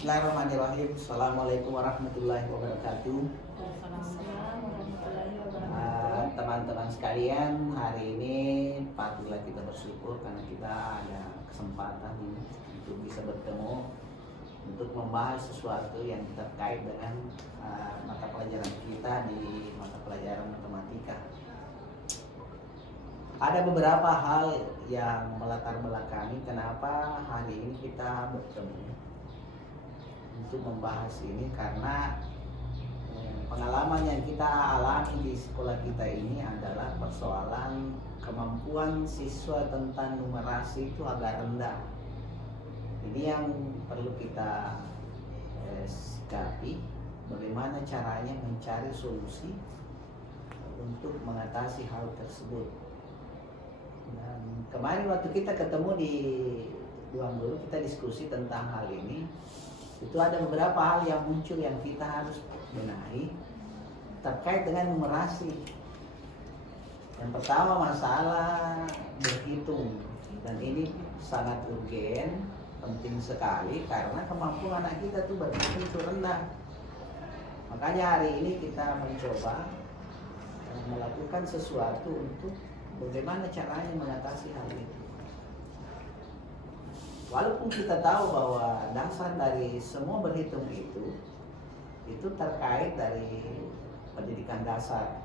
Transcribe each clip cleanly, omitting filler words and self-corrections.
Bismillahirrahmanirrahim. Assalamualaikum warahmatullahi wabarakatuh. Waalaikumsalam warahmatullahi wabarakatuh. Teman-teman sekalian, hari ini patutlah kita bersyukur karena kita ada kesempatan untuk bisa bertemu untuk membahas sesuatu yang terkait dengan mata pelajaran kita di mata pelajaran matematika. Ada beberapa hal yang melatar belakangi kenapa hari ini kita bertemu untuk membahas ini, karena pengalaman yang kita alami di sekolah kita ini adalah persoalan kemampuan siswa tentang numerasi itu agak rendah. Ini yang perlu kita sikapi, bagaimana caranya mencari solusi untuk mengatasi hal tersebut. Dan kemarin waktu kita ketemu di ruang guru, kita diskusi tentang hal ini. Itu ada beberapa hal yang muncul yang kita harus benahi terkait dengan numerasi. Yang pertama masalah berhitung, dan ini sangat urgen, penting sekali karena kemampuan anak kita tuh berhitung itu rendah. Makanya hari ini kita mencoba melakukan sesuatu untuk bagaimana caranya mengatasi hal itu. Walaupun kita tahu bahwa dasar dari semua berhitung itu terkait dari pendidikan dasar.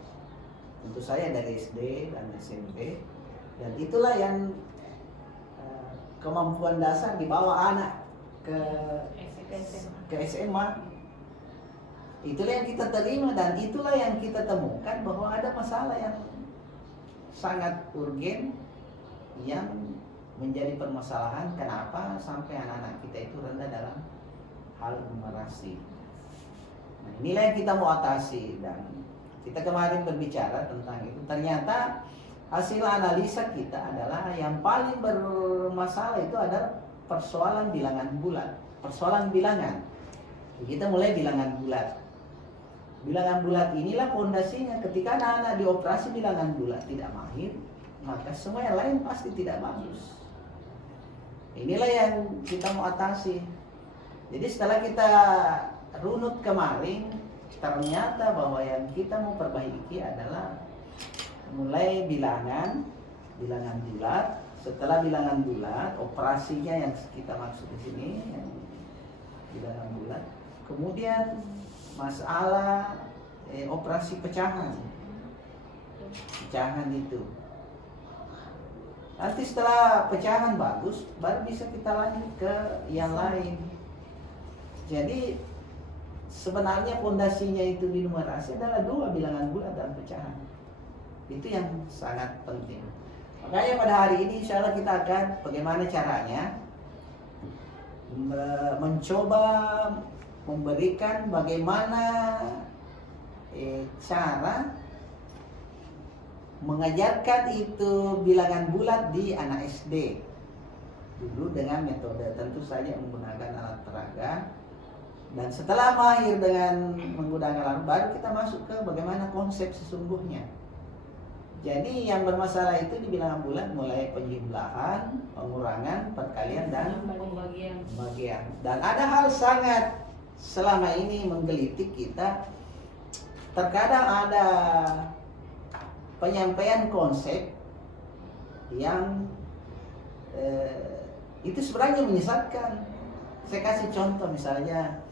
Tentu saja dari SD dan SMP, dan itulah yang kemampuan dasar dibawa anak ke SMA. Itulah yang kita terima dan itulah yang kita temukan bahwa ada masalah yang sangat urgen yang menjadi permasalahan kenapa sampai anak-anak kita itu rendah dalam hal numerasi. Nah, inilah yang kita mau atasi, dan kita kemarin berbicara tentang itu. Ternyata hasil analisa kita adalah yang paling bermasalah itu adalah persoalan bilangan bulat. Persoalan bilangan. Kita mulai bilangan bulat. Bilangan bulat inilah fondasinya. Ketika anak-anak dioperasi bilangan bulat tidak mahir, maka semua yang lain pasti tidak bagus. Inilah yang kita mau atasi. Jadi setelah kita runut kemarin, ternyata bahwa yang kita mau perbaiki adalah mulai bilangan bulat. Setelah bilangan bulat, operasinya yang kita maksud di sini yang bilangan bulat. Kemudian masalah operasi pecahan itu. Nanti setelah pecahan bagus, baru bisa kita lanjut ke yang lain. Jadi sebenarnya fondasinya itu di numerasi adalah dua, bilangan bulat dan pecahan. Itu yang sangat penting. Makanya pada hari ini insya Allah kita akan bagaimana caranya mencoba memberikan bagaimana cara mengajarkan itu bilangan bulat di anak SD dulu dengan metode tentu saja menggunakan alat peraga, dan setelah mahir dengan menggunakan alat baru kita masuk ke bagaimana konsep sesungguhnya. Jadi yang bermasalah itu di bilangan bulat mulai penjumlahan, pengurangan, perkalian dan pembagian. Dan ada hal sangat selama ini menggelitik kita, terkadang ada penyampaian konsep yang itu sebenarnya menyesatkan. Saya kasih contoh, misalnya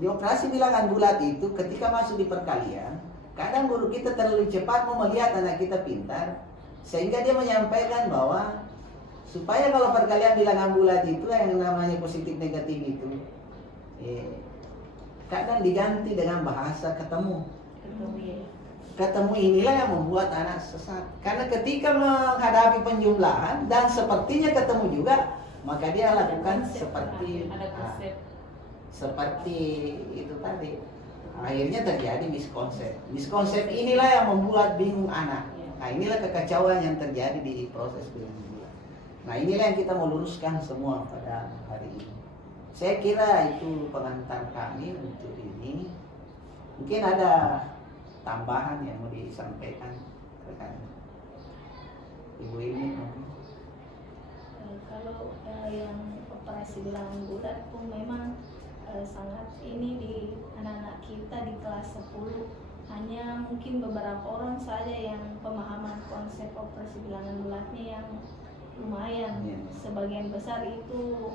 di operasi bilangan bulat itu ketika masuk di perkalian, kadang guru kita terlalu cepat mau melihat anak kita pintar, sehingga dia menyampaikan bahwa supaya kalau perkalian bilangan bulat itu yang namanya positif negatif itu kadang diganti dengan bahasa ketemu. Ketemu inilah yang membuat anak sesat. Karena ketika menghadapi penjumlahan dan sepertinya ketemu juga, maka dia lakukan seperti itu tadi. Akhirnya terjadi miskonsep. Miskonsep inilah yang membuat bingung anak. Nah, inilah kekacauan yang terjadi di proses bilangan. Nah, inilah yang kita mau luruskan semua pada hari ini. Saya kira itu pengantar kami untuk ini. Mungkin ada tambahan yang mau disampaikan rekan Ibu ini. Kalau yang operasi bilangan bulat pun memang kita di kelas 10. Hanya mungkin beberapa orang saja yang pemahaman konsep operasi bilangan bulatnya yang lumayan. Iya. Sebagian besar itu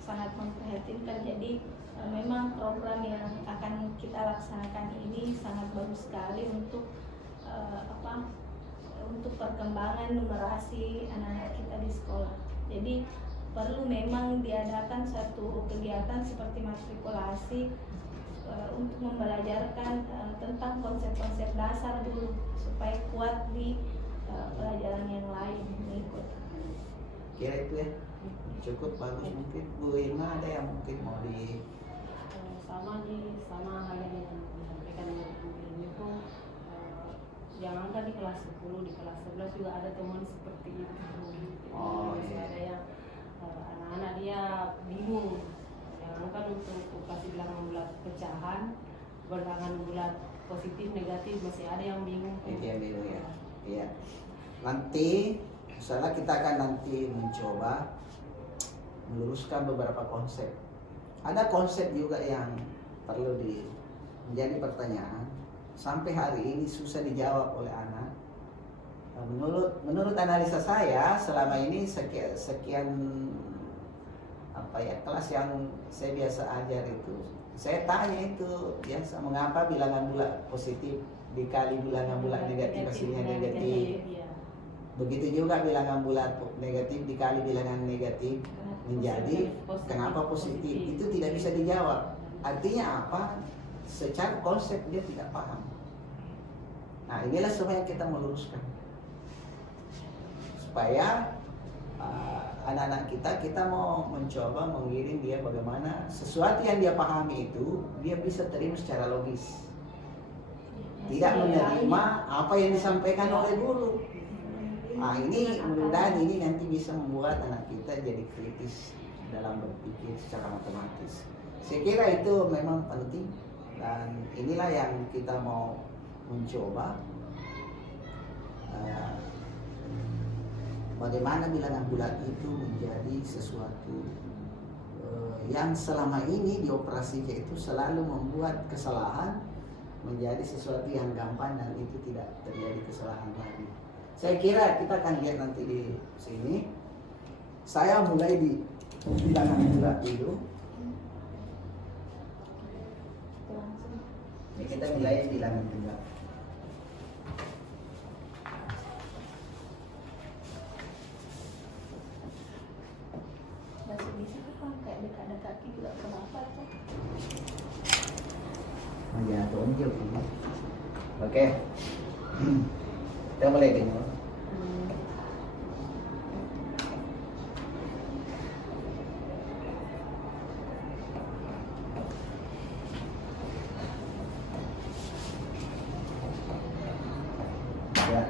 sangat memprihatinkan. Jadi memang program yang akan kita laksanakan ini sangat bagus sekali untuk untuk perkembangan numerasi anak-anak kita di sekolah. Jadi perlu memang diadakan satu kegiatan seperti matrikulasi untuk membelajarkan tentang konsep-konsep dasar dulu supaya kuat di pelajaran yang lain mengikut. Kira itu ya cukup bagus. Mungkin Bu Irma ada yang mungkin mau di sama hal yang disampaikan oleh Bu Irma itu, jangankan di kelas 10, di kelas 11 juga ada teman seperti itu. Oh, Masih iya. ada yang anak-anak dia bingung, jangankan untuk operasi bilangan bulat pecahan, bilangan bulat positif negatif masih ada yang bingung. itu yang dulu ya. Iya. Nanti misalnya kita akan nanti mencoba meluruskan beberapa konsep. Ada konsep juga yang perlu menjadi pertanyaan sampai hari ini susah dijawab oleh anak. Menurut analisa saya selama ini sekian kelas yang saya biasa ajar itu, saya tanya itu biasa mengapa bilangan bulat positif dikali bilangan bulat negatif hasilnya negatif. Ya. Begitu juga bilangan bulat negatif dikali bilangan negatif menjadi kenapa positif. Itu tidak bisa dijawab. Artinya apa? Secara konsep dia tidak paham. Nah, inilah supaya kita meluruskan supaya anak-anak kita mau mencoba mengiring dia bagaimana sesuatu yang dia pahami itu dia bisa terima secara logis, tidak menerima apa yang disampaikan oleh guru. Nah, ini mudah-mudahan ini nanti bisa membuat anak kita jadi kritis dalam berpikir secara matematis. Saya kira itu memang penting dan inilah yang kita mau mencoba bagaimana bilangan bulat itu menjadi sesuatu yang selama ini dioperasikan itu selalu membuat kesalahan menjadi sesuatu yang gampang dan itu tidak terjadi kesalahan lagi. Saya kira kita akan lihat nanti di sini. Saya mulai di bilangan bulat dulu. Ini kita mulai bilangan bulat. Masih bisa kan kayak dekat-dekat juga kenapa tuh? Ya, tunjuk. Oke. Kita mulai dulu. Ya.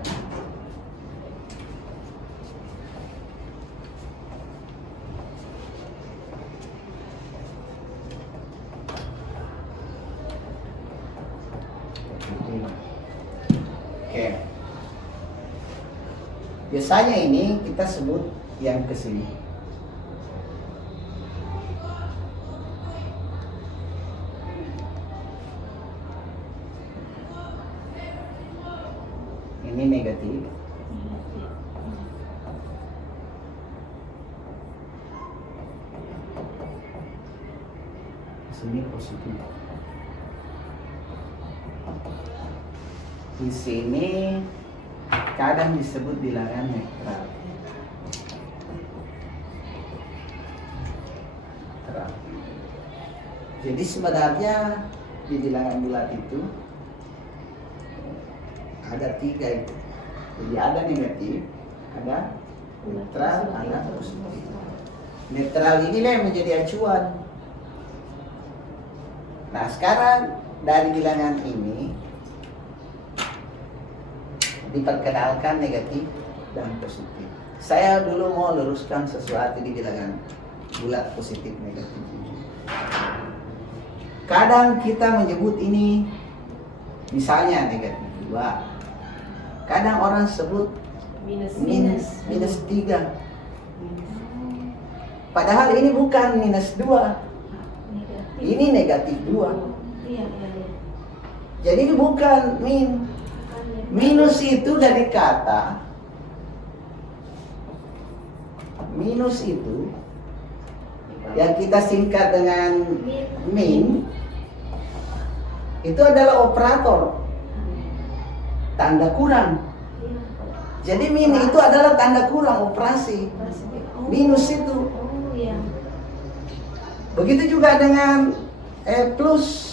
Oke. Biasanya ini kita sebut yang ke sini. Ini negatif. Sini positif. Di sini kadang disebut bilangan netral. Jadi sebenarnya di bilangan bulat itu ada 3 itu. Jadi ada negatif, ada netral, ada positif. Netral inilah yang menjadi acuan. Nah, sekarang dari bilangan ini diperkenalkan negatif dan positif. Saya dulu mau luruskan sesuatu di bilangan bulat positif negatif. Kadang kita menyebut ini misalnya negatif 2. Kadang orang sebut minus 3. Padahal ini bukan minus 2. Ini negatif 2. Iya, iya. Jadi ini bukan min. Minus itu dari kata minus itu yang kita singkat dengan min itu adalah operator tanda kurang. Jadi min itu adalah tanda kurang operasi. Minus itu. Oh iya. Begitu juga dengan plus.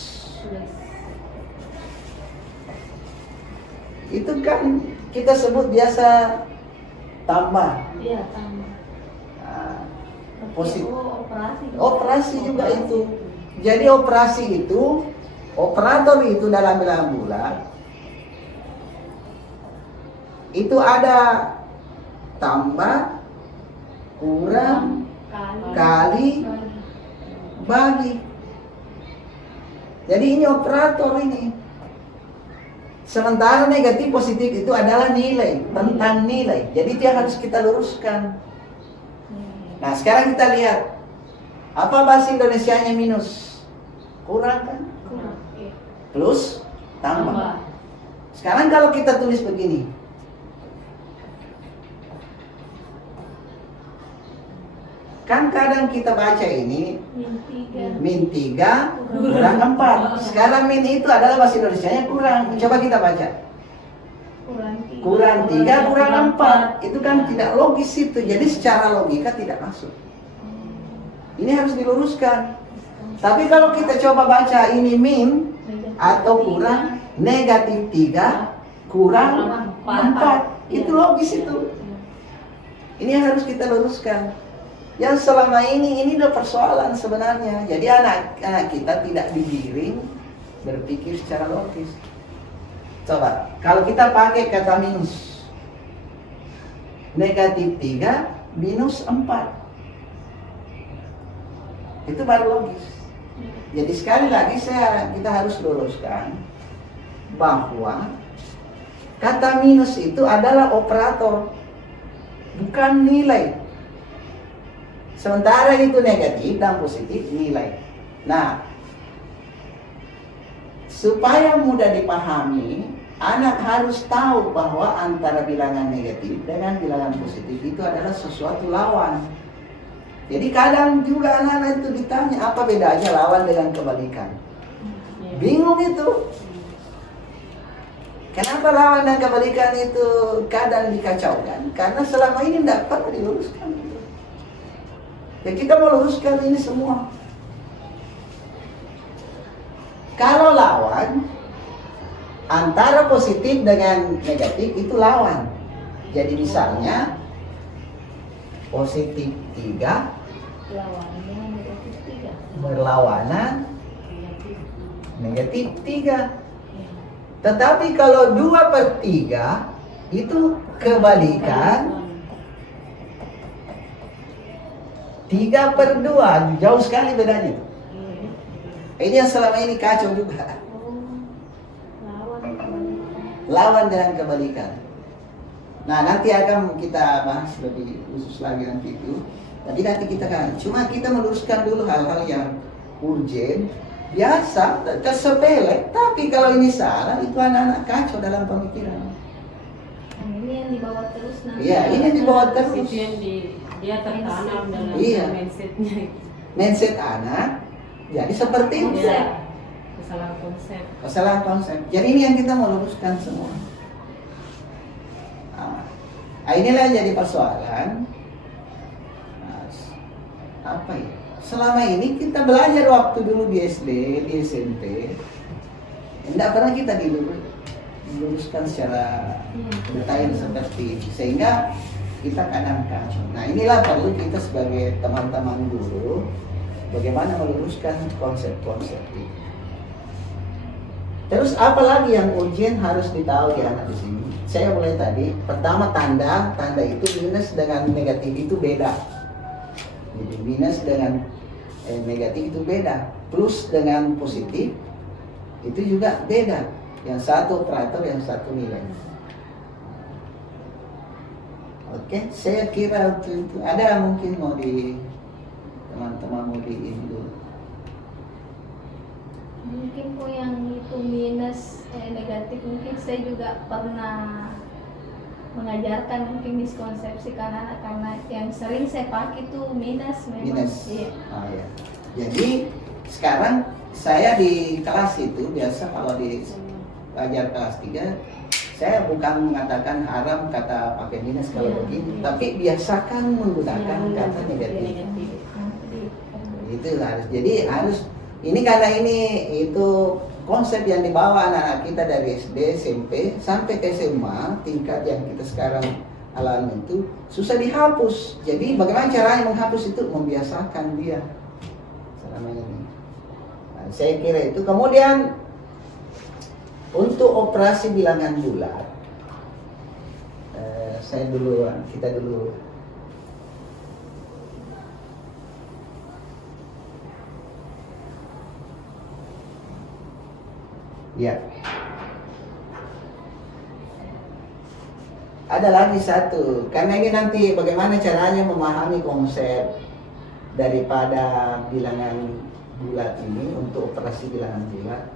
Itu kan kita sebut biasa tambah. Iya, tambah. Nah, positif. Oh, operasi. Operasi juga itu. Jadi operasi itu, operator itu dalam bilangan bulat itu ada tambah, kurang, kali, bagi. Jadi ini operator ini. Sementara negatif positif itu adalah nilai, tentang nilai. Jadi dia harus kita luruskan. Nah sekarang kita lihat apa bahasa Indonesianya minus? Kurang kan? Kurang. Plus, tambah. Sekarang kalau kita tulis begini, kan kadang kita baca ini min 3 kurang 4. Sekarang min itu adalah bahasa Indonesianya kurang. Coba kita baca. Kurang 3 kurang 4. Itu kan tidak logis itu. Jadi secara logika tidak masuk. Ini harus diluruskan. Tapi kalau kita coba baca ini min atau kurang negatif 3 kurang 4. Itu logis itu. Ini yang harus kita luruskan. Yang selama ini udah persoalan sebenarnya. Jadi anak-anak kita tidak digiring berpikir secara logis. Coba, kalau kita pakai kata minus, negatif 3 minus 4, itu baru logis. Jadi sekali lagi kita harus luruskan bahwa kata minus itu adalah operator, bukan nilai. Sementara itu negatif dan positif nilai. Nah, supaya mudah dipahami, anak harus tahu bahwa antara bilangan negatif dengan bilangan positif itu adalah sesuatu lawan. Jadi kadang juga anak-anak itu ditanya apa bedanya lawan dengan kebalikan. Bingung itu. Kenapa lawan dan kebalikan itu kadang dikacaukan? Karena selama ini tidak pernah diluruskan. Ya kita mau luruskan ini semua. Kalau lawan antara positif dengan negatif itu lawan. Jadi misalnya positif 3 berlawanan negatif 3. Tetapi kalau 2/3 itu kebalikan 3/2, jauh sekali bedanya. Ini yang selama ini kacau juga. Lawan dengan kebalikan. Nah nanti akan kita bahas lebih khusus lagi nanti itu. Tapi nanti kita kan, cuma kita meluruskan dulu hal-hal yang urgent, biasa, sepele. Tapi kalau ini salah, itu anak-anak kacau dalam pemikiran. Ini yang dibawa terus nanti. Iya, ini yang dibawa terus. Itu yang dia tertanam dalam mindsetnya. Mindset anak, jadi seperti itu. Ya, kesalahan konsep. Kesalahan konsep. Jadi ini yang kita mau luruskan semua. Nah, inilah jadi persoalan. Apa ya? Selama ini kita belajar waktu dulu di SD, di SMP, tidak pernah kita diluruskan secara detail seperti itu, sehingga kita kadang kacau. Nah inilah perlu kita sebagai teman-teman guru bagaimana meluruskan konsep-konsep itu. Terus apa lagi yang urgent harus ditahu di anak di sini? Saya mulai tadi, pertama tanda itu minus dengan negatif itu beda. Jadi minus dengan negatif itu beda, plus dengan positif itu juga beda. Yang satu operator, yang satu nilai. Oke, saya kira itu ada mungkin mau di teman-teman mau di ini dulu. Mungkin mungkin kok yang itu minus negatif, mungkin saya juga pernah mengajarkan mungkin miskonsepsi ke anak, karena yang sering saya pakai itu minus memang. Minus. Iya. Oh, ya. Jadi sekarang saya di kelas itu biasa kalau di ajar kelas 3, saya bukan mengatakan haram kata pakai minus kalau Iya, begini, iya. tapi biasakan menggunakan Iya, kata negatif. negatif. Itu harus. Jadi harus ini karena ini itu konsep yang dibawa anak-anak kita dari SD, SMP sampai ke SMA, tingkat yang kita sekarang alami itu susah dihapus. Jadi bagaimana caranya menghapus itu? Membiasakan dia selama ini. Nah, saya kira itu. Kemudian untuk operasi bilangan bulat, kita dulu. Ya. Ada lagi satu, karena ini nanti bagaimana caranya memahami konsep daripada bilangan bulat ini untuk operasi bilangan bulat.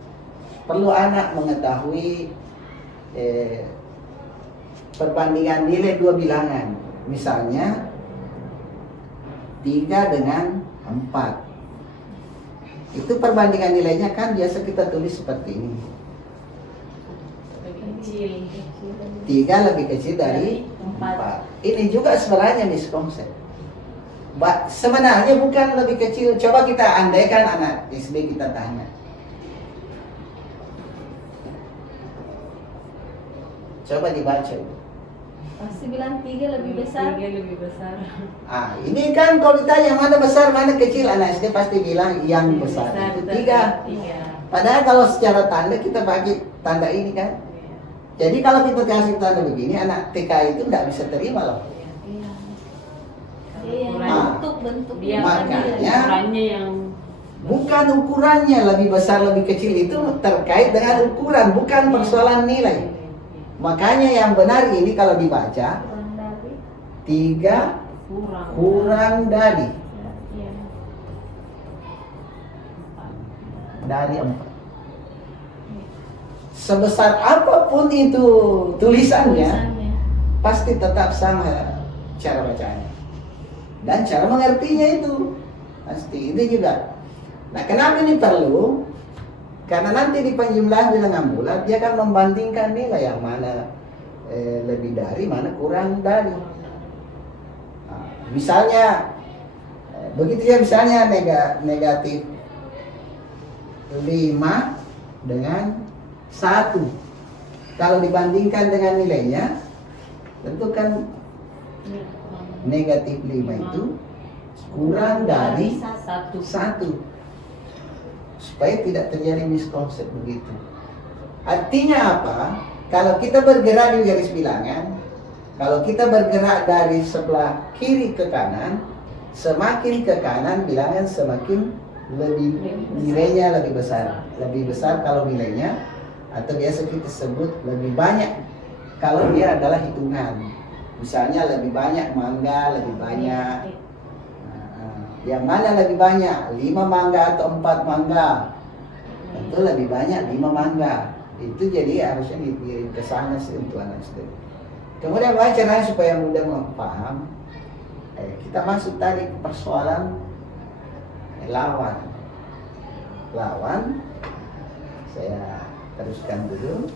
Perlu anak mengetahui perbandingan nilai dua bilangan. Misalnya 3 dengan 4. Itu perbandingan nilainya kan biasa kita tulis seperti ini. Lebih kecil. 3 lebih kecil dari 4. Ini juga sebenarnya miskonsep. Sebenarnya bukan lebih kecil. Coba kita andaikan anak SD kita tanya. Coba dibaca. Pasti bilang 3 lebih besar. 3 lebih besar. Ini kan kalau ditanya mana besar mana kecil, anak SD pasti bilang yang besar itu 3. 3. Padahal kalau secara tanda kita pakai tanda ini kan. Jadi kalau kita kasih tanda begini, anak TK itu nggak bisa terima loh. Iya. Iya, Ah. bentuk Dia Makanya- ukurannya yang Bukan ukurannya lebih besar lebih kecil, itu terkait dengan ukuran, bukan persoalan nilai. Makanya yang benar ini kalau dibaca kurang dari. 3 kurang dari Iya. 4. Sebesar apapun itu tulisannya, pasti tetap sama cara bacanya dan cara mengertinya itu pasti itu juga. Nah, kenapa ini perlu? Karena nanti di penjumlahan bilangan bulat dia akan membandingkan nilai yang mana lebih dari, mana kurang dari. Nah, misalnya begitu ya, misalnya negatif 5 dengan 1. Kalau dibandingkan dengan nilainya, tentu kan negatif 5 itu kurang dari 1. Supaya tidak terjadi miskonsep begitu. Artinya apa? Kalau kita bergerak di garis bilangan, kalau kita bergerak dari sebelah kiri ke kanan, semakin ke kanan bilangan semakin lebih nilainya lebih besar. Lebih besar kalau nilainya, atau biasa kita sebut lebih banyak kalau dia adalah hitungan. Misalnya lebih banyak mangga, lebih banyak. Yang mana lebih banyak? 5 mangga atau 4 mangga? Tentu lebih banyak 5 mangga. Itu jadi harusnya dikirim ke sana sih untuk anak SD. Kemudian bagaimana caranya supaya mudah paham? Kita masuk tadi ke persoalan lawan. Saya teruskan dulu.